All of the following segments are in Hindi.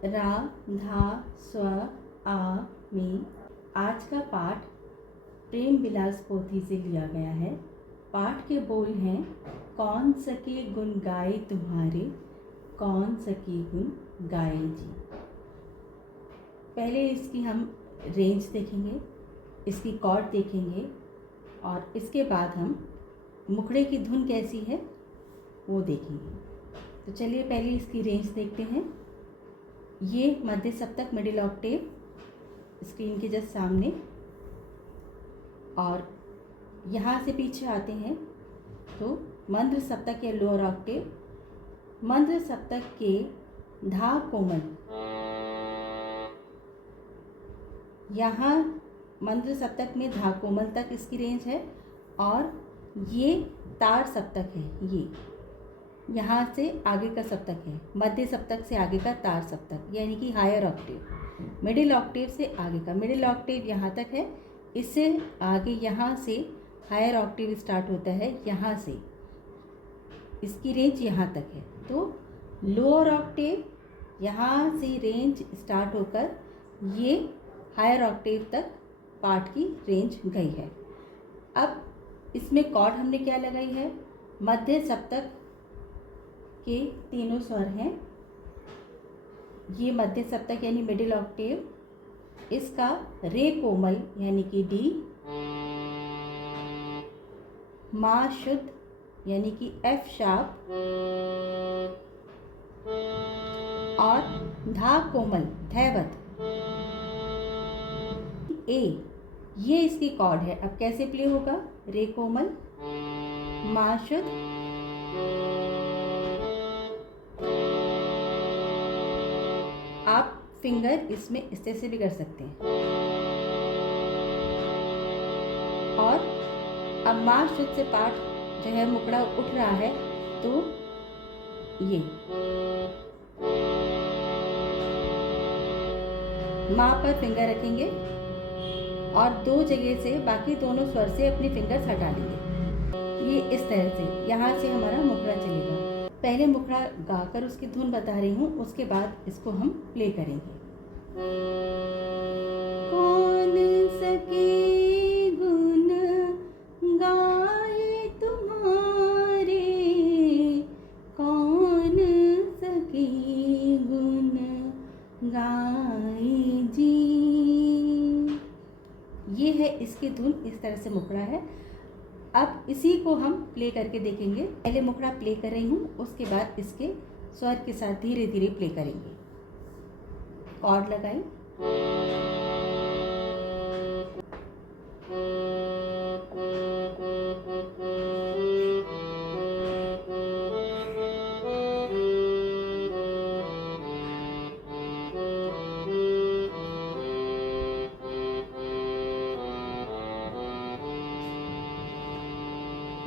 रा धा स्व आ मी। आज का पाठ प्रेम विलास पोथी से लिया गया है। पाठ के बोल हैं, कौन सके गुण गाए तुम्हारे, कौन सके गुण गाए जी। पहले इसकी हम रेंज देखेंगे, इसकी कॉर्ड देखेंगे और इसके बाद हम मुखड़े की धुन कैसी है वो देखेंगे। तो चलिए पहले इसकी रेंज देखते हैं। ये मध्य सप्तक मिडिल ऑक्टेव स्क्रीन के जस्ट सामने, और यहाँ से पीछे आते हैं तो मंद्र सप्तक या लोअर ऑक्टेव। मंद्र सप्तक के धा कोमल, यहाँ मंद्र सप्तक में धा कोमल तक इसकी रेंज है, और ये तार सप्तक है, ये यहाँ से आगे का सप्तक है, मध्य सप्तक से आगे का तार सप्तक यानी कि हायर ऑक्टेव। मिडिल ऑक्टेव से आगे का, मिडिल ऑक्टेव यहाँ तक है, इससे आगे यहाँ से हायर ऑक्टेव स्टार्ट होता है, यहाँ से इसकी रेंज यहाँ तक है। तो लोअर ऑक्टेव यहाँ से रेंज स्टार्ट होकर ये हायर ऑक्टेव तक पाठ की रेंज गई है। अब इसमें कॉर्ड हमने क्या लगाई है, मध्य सप्तक के तीनों स्वर हैं। ये मध्य सप्तक यानी मिडिल ऑक्टेव, इसका रे कोमल यानी कि डी, मा शुद्ध यानी कि एफ शार्प, और धा कोमल धैवत ए, ये इसकी कॉर्ड है। अब कैसे प्ले होगा, रे कोमल, मा शुद्ध, आप फिंगर इसमें इस तरह से भी कर सकते हैं। और अब मा शुद्ध से पाठ जो है मुखड़ा उठ रहा है, तो ये माँ पर फिंगर रखेंगे और दो जगह से बाकी दोनों स्वर से अपने फिंगर्स हटा लेंगे। ये इस तरह से यहाँ से हमारा मुखड़ा चलेगा। पहले मुखड़ा गाकर उसकी धुन बता रही हूँ, उसके बाद इसको हम प्ले करेंगे। कौन सके गुण गाए तुम्हारे, कौन सके गुण गाए जी। ये है इसकी धुन, इस तरह से मुखड़ा है। अब इसी को हम प्ले करके देखेंगे। पहले मुखड़ा प्ले कर रही हूँ, उसके बाद इसके स्वर के साथ धीरे धीरे प्ले करेंगे। कॉर्ड लगाएं,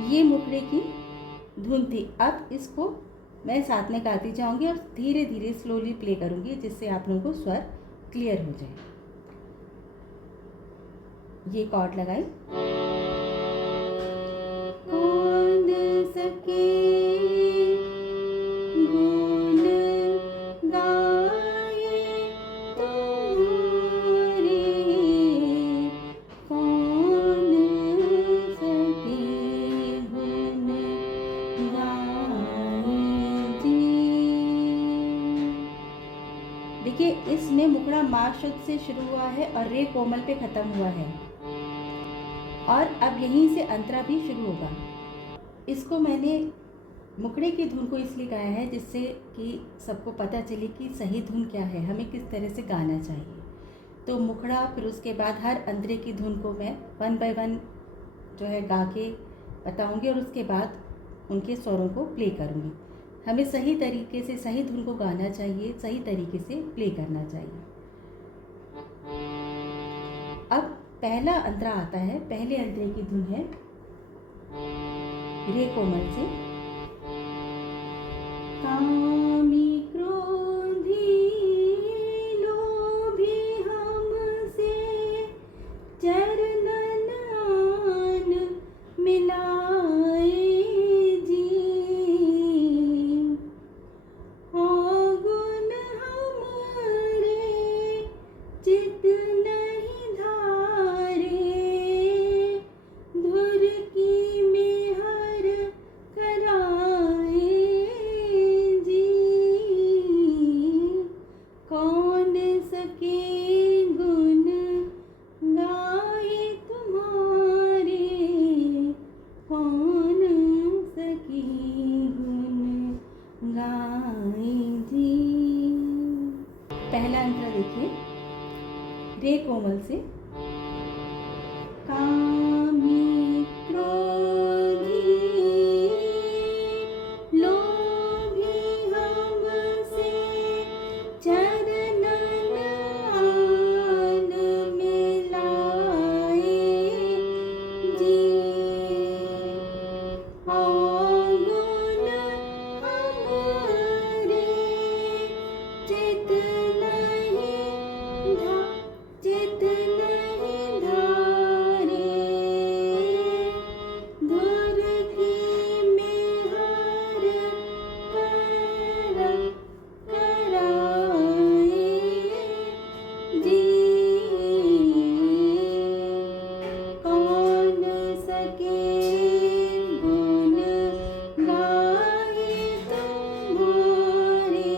ये मुखड़े की धुन थी। अब इसको मैं साथ में गाती जाऊंगी और धीरे धीरे स्लोली प्ले करूंगी, जिससे आप लोगों को स्वर क्लियर हो जाए। ये कॉर्ड लगाएं, कौन सके गुण गाए तुम्हारे, कौन सके गुण गाए जी। देखिए इसमें मुखड़ा मा शुद्ध से शुरू हुआ है और रे कोमल पे खत्म हुआ है, और अब यहीं से अंतरा भी शुरू होगा। इसको मैंने मुखड़े की धुन को इसलिए गाया है जिससे कि सबको पता चले कि सही धुन क्या है, हमें किस तरह से गाना चाहिए। तो मुखड़ा, फिर उसके बाद हर अंतरे की धुन को मैं 1 बाय 1 जो है गा के बताऊँगी, और उसके बाद उनके स्वरों को प्ले करूँगी। हमें सही तरीके से सही धुन को गाना चाहिए, सही तरीके से प्ले करना चाहिए। अब पहला अंतरा आता है, पहले अंतरे की धुन है रे कोमल से। कामी क्रोधी लोभी हमसे चरणन आन मिलाए जी, गुण हम पहला अंतरा देखिए, रे कोमल से कामी क्रोधी लोभी हमसे चरणन आन मिलाए जी, अवगुण हमारे चित नहीं धारे, धुर की मेहर कराए जी, कौन सके गुण गाए तुम्हारे,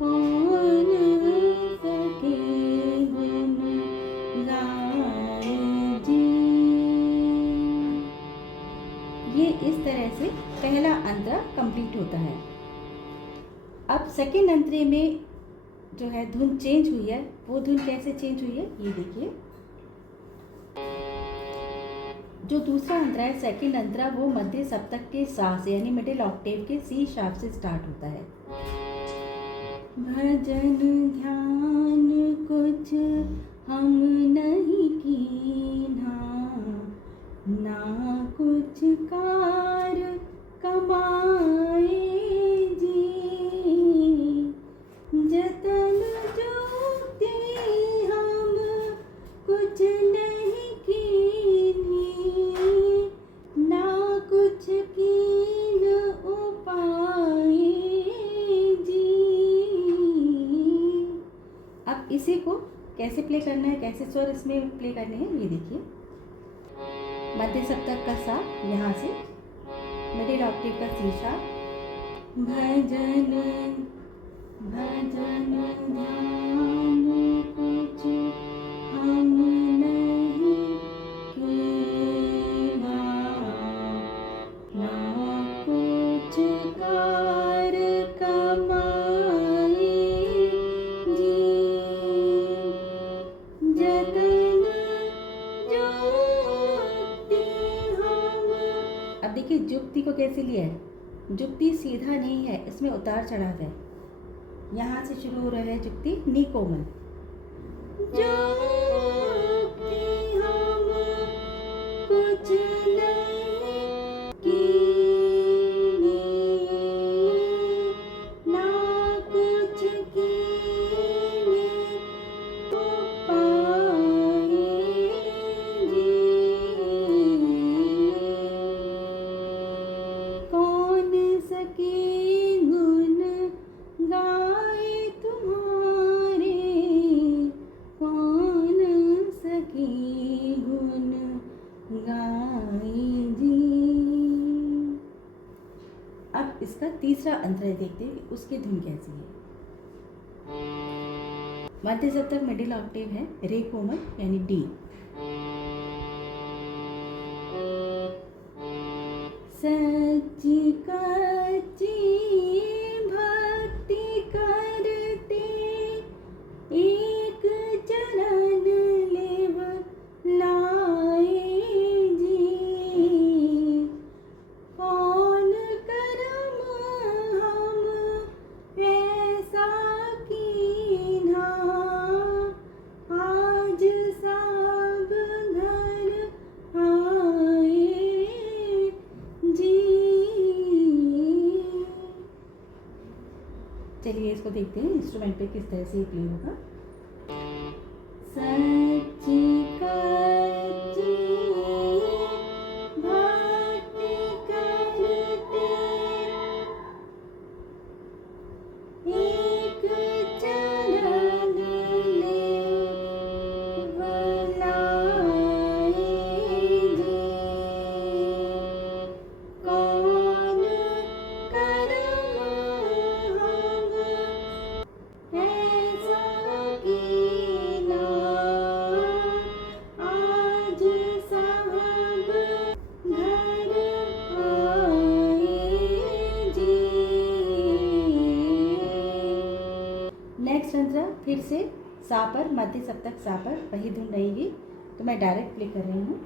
कौन सके गुण गाए जी। ये इस तरह से पहला अंतरा कंप्लीट होता है। अब सेकेंड अंतरे में जो है धुन चेंज हुई है, वो धुन कैसे चेंज हुई है ये देखिए। जो दूसरा अंतरा है, सेकेंड अंतरा, वो मध्य सप्तक के सा से यानी मिडिल ऑक्टेव के सी शार्प से स्टार्ट होता है। भजन ध्यान कुछ हम नहीं कीन्हा, ना कुछ कार कमाए जी, जतन जुक्ति हम कुछ नहीं कीन्ही, ना कुछ कीन उपाय जी। अब इसी को कैसे प्ले करना है, कैसे स्वर इसमें प्ले करने हैं ये देखिए। मध्य सप्तक का सा, यहाँ से मिडिल ऑक्टेव का सी शार्प, भजन भजन ध्यान कुछ हम नहीं कीन्हा, ना कुछ कार कमाए जी, जतन जुक्ति हम। अब देखिए जुक्ति को कैसे लिया है, जुक्ति सीधा नहीं है, इसमें उतार चढ़ाव है। यहाँ से शुरू हो रहा है जुक्ति नी कोमल, जुक्ति हम कुछ नहीं कीनी, ना कुछ कीने उपाय जी, कौन सके गुण गाए तुम्हारे, कौन सके गुण गाए जी। अब इसका तीसरा अंतरा देखते हैं उसकी धुन कैसी है। मध्य सप्तक मिडिल ऑक्टेव है, रे कोमल यानी डी, सच्ची कच्ची भक्ति करते एक चरण लेव लाए जी, कौन करम हम ऐसा कीन्हा, आज सब घर आए जी। चलिए इसको देखते हैं इंस्ट्रूमेंट पे किस तरह से प्ले होगा। सच्ची कच्ची भक्ति करते एक चरण लेव लाए जी, कौन करम हम ऐसा कीन्हा, नेक्स्ट अंतरा फिर से सा पर, मध्य सप्तक सा पर वही धुन रहेगी। तो मैं डायरेक्ट प्ले कर रही हूँ।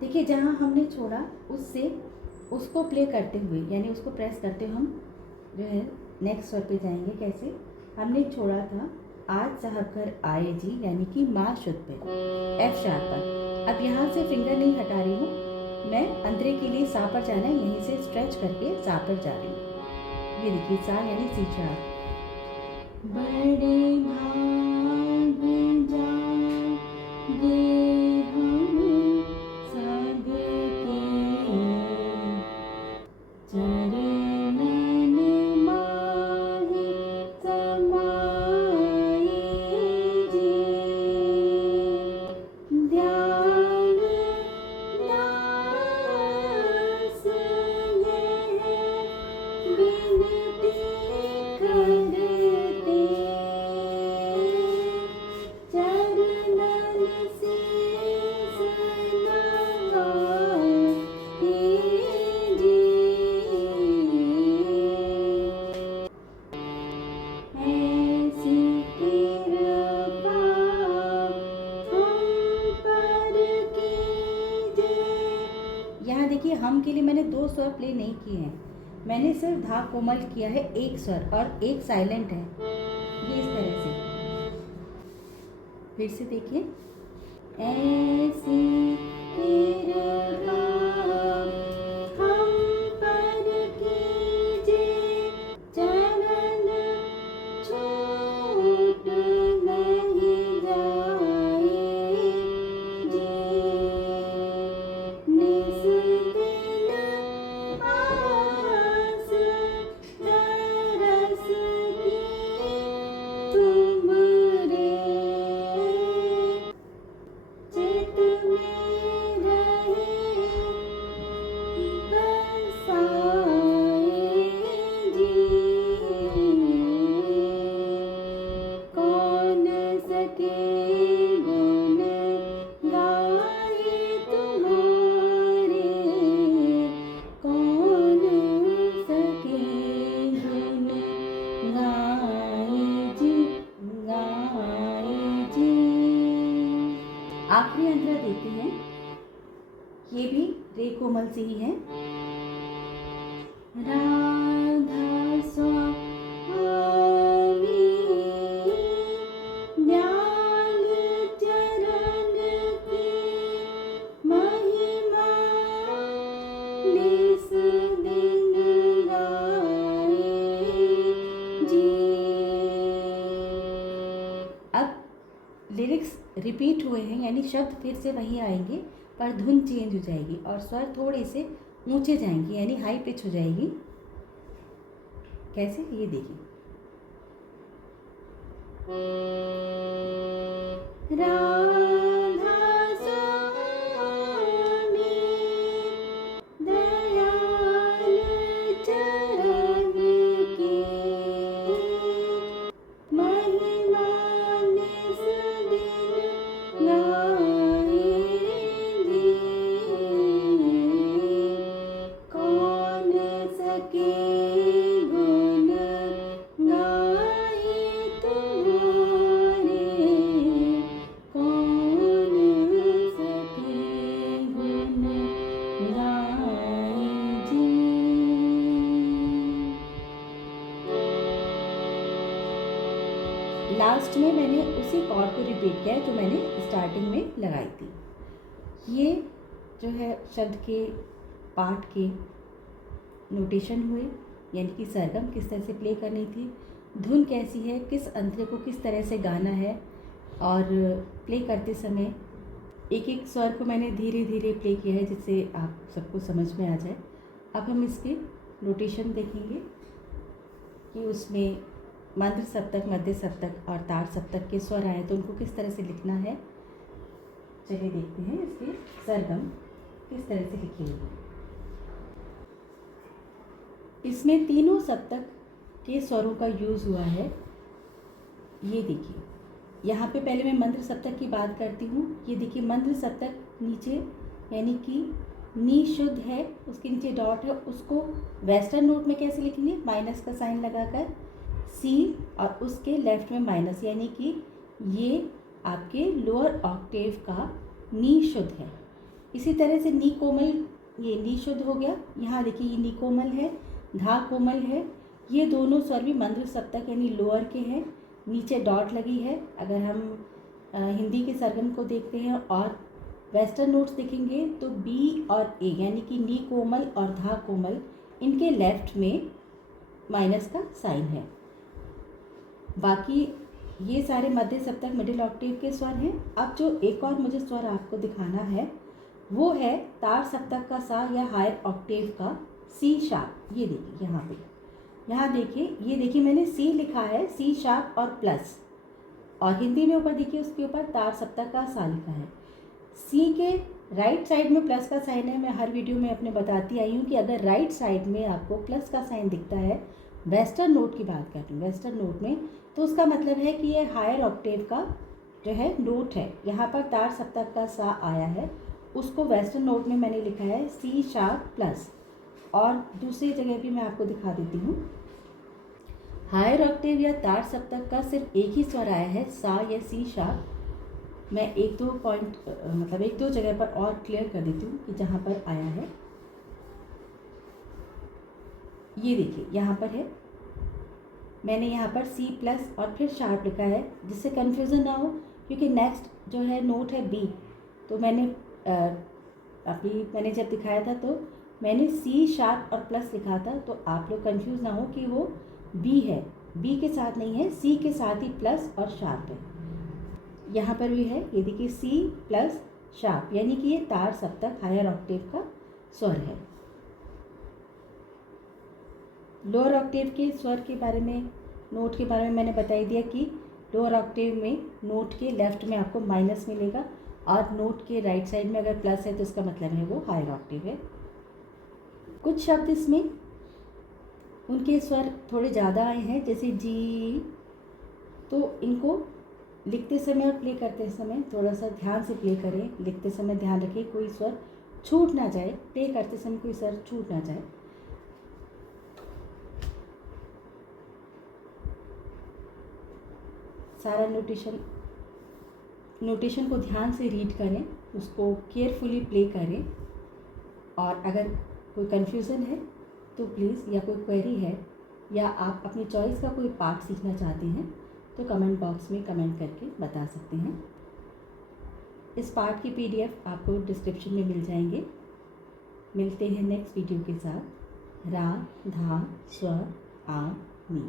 देखिए जहाँ हमने छोड़ा उससे उसको प्ले करते हुए, यानी उसको प्रेस करते हुए हम जो है नेक्स्ट स्वर पे जाएंगे। कैसे? हमने छोड़ा था आज साहब घर आए जी, यानी कि मा शुद्ध पे, एफ शार्प पर। अब यहाँ से फिंगर नहीं हटा रही हूँ मैं, अंतरे के लिए सा पर जाना है, यहीं से स्ट्रेच करके सा पर जा रही हूँ। ये देखिए सा यानी सी शार्प। बड़े भाग जागे हम सब के चरणन माहि समाए जी, ध्यान दास यह विनती करते, चरणन शीस नवाए जी। ऐसी कृपा हम पर कीजिए। यहाँ देखिए हम के लिए मैंने 2 स्वर प्ले नहीं किए हैं, मैंने सिर्फ धा कोमल किया है 1 स्वर और 1 साइलेंट है। ये इस तरह से फिर से देखिए, ऐसी कृपा हम पर कीजिए, चरण छूट नहीं जाए जी, निस दिन आस तरस की तुम रे, चित में रहे बसाए जी, कौन सके गुण गाए तुम्हारे, कौन सके गुण गाए जी, गाए जी। आखिरी अंतरा देते हैं, ये भी रे कोमल से ही है। राधा स्वामी दयाल चरण की महिमा निस दिन गाए जी। अब लिरिक्स रिपीट हुए हैं, यानी शब्द फिर से वही आएंगे पर धुन चेंज हो जाएगी और स्वर थोड़े से ऊंचे जाएंगे, यानी हाई पिच हो जाएगी। कैसे? ये देखिए, राधा स्वामी दयाल चरण की महिमा निस दिन गाए जी, कौन सके गुण गाए तुम्हारे, कौन सके गुण गाए जी। लास्ट में मैंने उसी कॉर्ड को रिपीट किया जो मैंने स्टार्टिंग में लगाई थी। ये जो है शब्द के पाठ के नोटेशन हुए, यानी कि सरगम किस तरह से प्ले करनी थी, धुन कैसी है, किस अंतरे को किस तरह से गाना है, और प्ले करते समय एक एक स्वर को मैंने धीरे धीरे प्ले किया है जिससे आप सबको समझ में आ जाए। अब हम इसके नोटेशन देखेंगे कि उसमें मंद्र सप्तक, मध्य सप्तक और तार सप्तक के स्वर आए तो उनको किस तरह से लिखना है। चलिए देखते हैं इसके सरगम किस तरह से लिखेंगे। इसमें तीनों सप्तक के स्वरों का यूज़ हुआ है। ये देखिए, यहाँ पे पहले मैं मंद्र सप्तक की बात करती हूँ। ये देखिए मंद्र सप्तक नीचे, यानी कि नी शुद्ध है, उसके नीचे डॉट है, उसको वेस्टर्न नोट में कैसे लिखेंगे, माइनस का साइन लगाकर सी और उसके लेफ्ट में माइनस, यानी कि ये आपके लोअर ऑक्टेव का नी शुद्ध है। इसी तरह से नी कोमल, ये नी शुद्ध हो गया। यहाँ देखिए ये नी कोमल है, धा कोमल है। ये दोनों स्वर भी मंद्र सप्तक यानी लोअर के हैं। नीचे डॉट लगी है। अगर हम हिंदी के सरगम को देखते हैं और वेस्टर्न नोट्स देखेंगे तो बी और ए यानी कि नी कोमल और धा कोमल, इनके लेफ्ट में माइनस का साइन है। बाकी ये सारे मध्य सप्तक मिडिल ऑक्टेव के स्वर हैं। अब जो एक और मुझे स्वर आपको दिखाना है वो है तार सप्तक का सा या हायर ऑक्टेव का सी शार्प। ये देखिए यहाँ पे, यहाँ देखिए, ये देखिए मैंने सी लिखा है, सी शार्प और प्लस, और हिंदी में ऊपर देखिए उसके ऊपर तार सप्तक का सा लिखा है। सी के राइट साइड में प्लस का साइन है। मैं हर वीडियो में अपने बताती आई हूँ कि अगर राइट साइड में आपको प्लस का साइन दिखता है, वेस्टर्न नोट की बात कर रही हूँ, वेस्टर्न नोट में, तो उसका मतलब है कि ये हायर ऑक्टेव का जो है नोट है। यहाँ पर तार सप्तक का सा आया है, उसको वेस्टर्न नोट में मैंने लिखा है सी शार्प प्लस। और दूसरी जगह भी मैं आपको दिखा देती हूँ। हायर ऑक्टेव या तार सप्तक का सिर्फ एक ही स्वर आया है, सा या सी शार्प। मैं एक दो पॉइंट मतलब एक दो जगह पर और क्लियर कर देती हूँ कि जहाँ पर आया है। ये देखिए यहाँ पर है, मैंने यहाँ पर सी प्लस और फिर शार्प लिखा है, जिससे कन्फ्यूज़न ना हो, क्योंकि नेक्स्ट जो है नोट है बी। तो मैंने मैंने जब दिखाया था तो मैंने सी शार्प और प्लस लिखा था, तो आप लोग कंफ्यूज ना हो कि वो बी है। बी के साथ नहीं है, सी के साथ ही प्लस और शार्प है। यहाँ पर भी है, ये देखिए सी प्लस शार्प, यानी कि ये तार सप्तक हायर ऑक्टेव का स्वर है। लोअर ऑक्टेव के स्वर के बारे में, नोट के बारे में मैंने बता दिया कि लोअर ऑक्टेव में नोट के लेफ्ट में आपको माइनस मिलेगा, और नोट के राइट साइड में अगर प्लस है तो इसका मतलब है वो हायर ऑक्टेव है। कुछ शब्द इसमें उनके स्वर थोड़े ज़्यादा आए हैं, जैसे जी, तो इनको लिखते समय और प्ले करते समय थोड़ा सा ध्यान से प्ले करें। लिखते समय ध्यान रखें कोई स्वर छूट ना जाए, प्ले करते समय कोई स्वर छूट ना जाए। सारा नोटेशन को ध्यान से रीड करें, उसको केयरफुली प्ले करें। और अगर कोई कन्फ्यूज़न है तो प्लीज़, या कोई क्वेरी है, या आप अपनी चॉइस का कोई पार्ट सीखना चाहते हैं, तो कमेंट बॉक्स में कमेंट करके बता सकते हैं। इस पार्ट की PDF आपको डिस्क्रिप्शन में मिल जाएंगे। मिलते हैं नेक्स्ट वीडियो के साथ। रा, धा, स्वर, आ, मी।